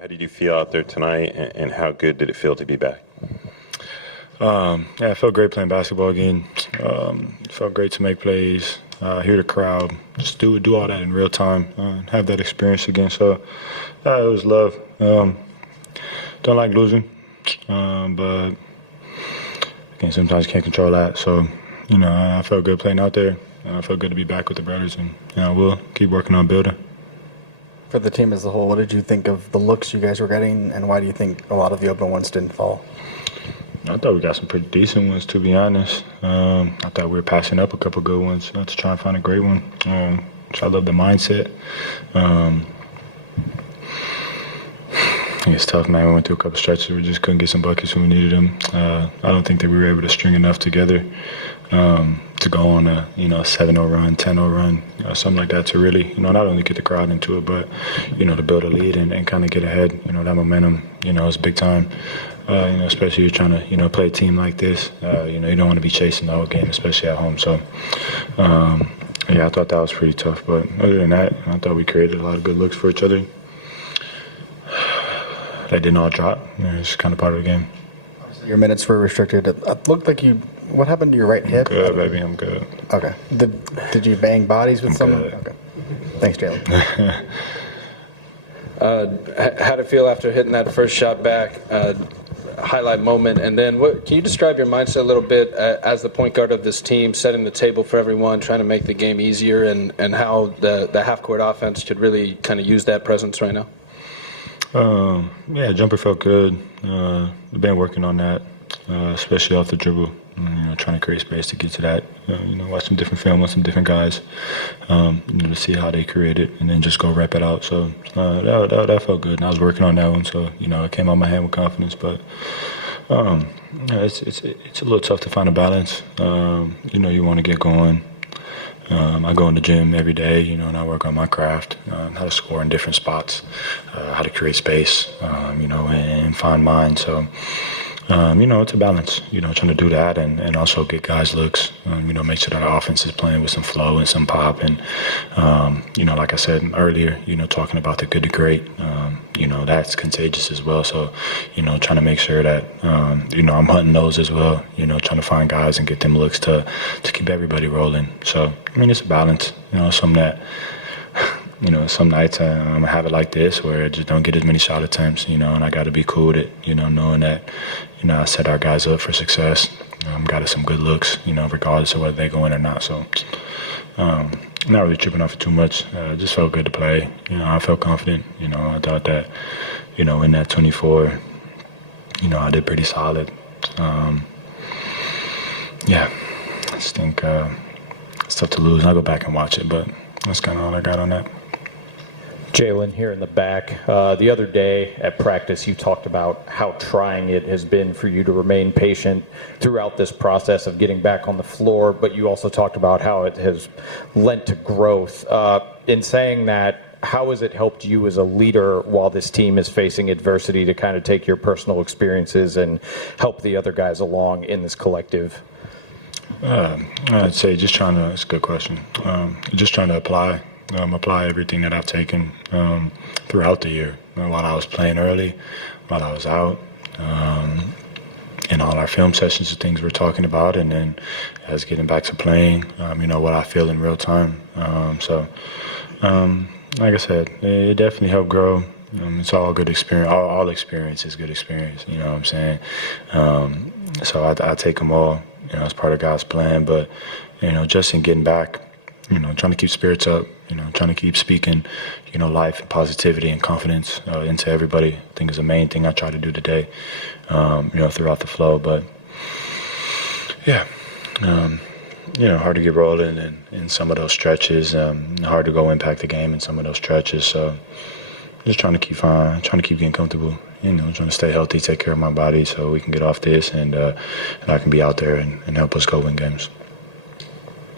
How did you feel out there tonight, and how good did it feel to be back? It felt great playing basketball again. It felt great to make plays, hear the crowd, just do all that in real time, have that experience again. So it was love. Don't like losing, but again, sometimes you can't control that. So, I felt good playing out there. I felt good to be back with the brothers, and we'll keep working on building. For the team as a whole, what did you think of the looks you guys were getting, and why do you think a lot of the open ones didn't fall? I thought we got some pretty decent ones, to be honest. I thought we were passing up a couple good ones to try and find a great one. So I love the mindset. It's tough, man. We went through a couple stretches where we just couldn't get some buckets when we needed them. I don't think that we were able to string enough together to go on a 7-0 run, 10-0 run, something like that to really, not only get the crowd into it, but, to build a lead and kind of get ahead. That momentum, is big time. Especially you're trying to, play a team like this. You don't want to be chasing the whole game, especially at home. So, I thought that was pretty tough. But other than that, I thought we created a lot of good looks for each other. They didn't all drop. It's kind of part of the game. Your minutes were restricted. It looked like what happened to your right hip? I'm good, baby. I'm good. Okay. Did you bang bodies with someone? Good. Okay. Thanks, Jalen. How'd it feel after hitting that first shot back? Highlight moment, and then can you describe your mindset a little bit as the point guard of this team, setting the table for everyone, trying to make the game easier, and how the half-court offense should really kind of use that presence right now? Jumper felt good. We've been working on that, especially off the dribble. Trying to create space to get to that. Watch some different film on some different guys, to see how they create it, and then just go rep it out. So that felt good, and I was working on that one. So it came out my hand with confidence. But it's a little tough to find a balance. You want to get going. I go in the gym every day, and I work on my craft, how to score in different spots, how to create space, and find mine. So. It's a balance, trying to do that and also get guys looks, make sure that our offense is playing with some flow and some pop. And, like I said earlier, talking about the good to great, that's contagious as well. So, trying to make sure that, I'm hunting those as well, trying to find guys and get them looks to keep everybody rolling. So, it's a balance, something that, some nights I'm going to have it like this where I just don't get as many shot attempts, and I got to be cool with it, knowing that, I set our guys up for success. Got us some good looks, regardless of whether they go in or not. So not really tripping off it too much. Just felt good to play. I felt confident. I thought that, in that 24, I did pretty solid. I just think it's tough to lose. I'll go back and watch it, but that's kind of all I got on that. Jalen, here in the back, the other day at practice, you talked about how trying it has been for you to remain patient throughout this process of getting back on the floor, but you also talked about how it has lent to growth. In saying that, how has it helped you as a leader while this team is facing adversity to kind of take your personal experiences and help the other guys along in this collective? I'd say it's a good question, just trying to apply everything that I've taken throughout the year, while I was playing early, while I was out, in all our film sessions and things we're talking about, and then as getting back to playing, what I feel in real time. Like I said, it definitely helped grow. It's all good experience. All experience is good experience, you know what I'm saying? So I take them all, as part of God's plan, but, just in getting back, trying to keep spirits up, trying to keep speaking, life and positivity and confidence into everybody, I think is the main thing I try to do today, throughout the flow. But, hard to get rolling in some of those stretches, hard to go impact the game in some of those stretches. So just trying to keep getting comfortable, trying to stay healthy, take care of my body so we can get off this and I can be out there and help us go win games.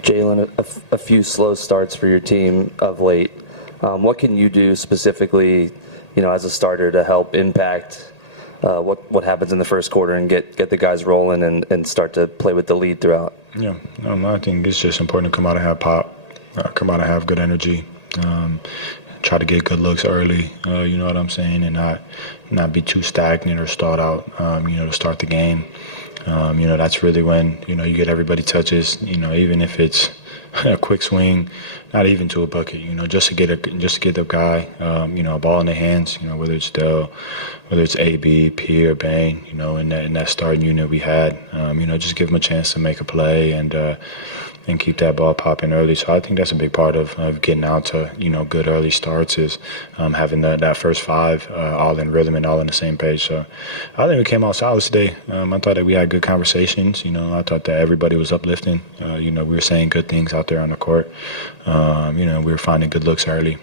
Jalen, a few slow starts for your team of late. What can you do specifically, as a starter to help impact what happens in the first quarter and get the guys rolling and start to play with the lead throughout? Yeah, I think it's just important to come out and have pop, come out and have good energy. try to get good looks early. You know what I'm saying, and not be too stagnant or stalled out. To start the game. That's really when you get everybody touches. Even if it's a quick swing, not even to a bucket. Just to get the guy. A ball in their hands. Whether it's Dell, whether it's AB, P, or Bang. In that starting unit we had. Just give them a chance to make a play and keep that ball popping early. So I think that's a big part of getting out to good early starts is having that first five all in rhythm and all on the same page. So I think we came out solid today. I thought that we had good conversations. I thought that everybody was uplifting. We were saying good things out there on the court. We were finding good looks early.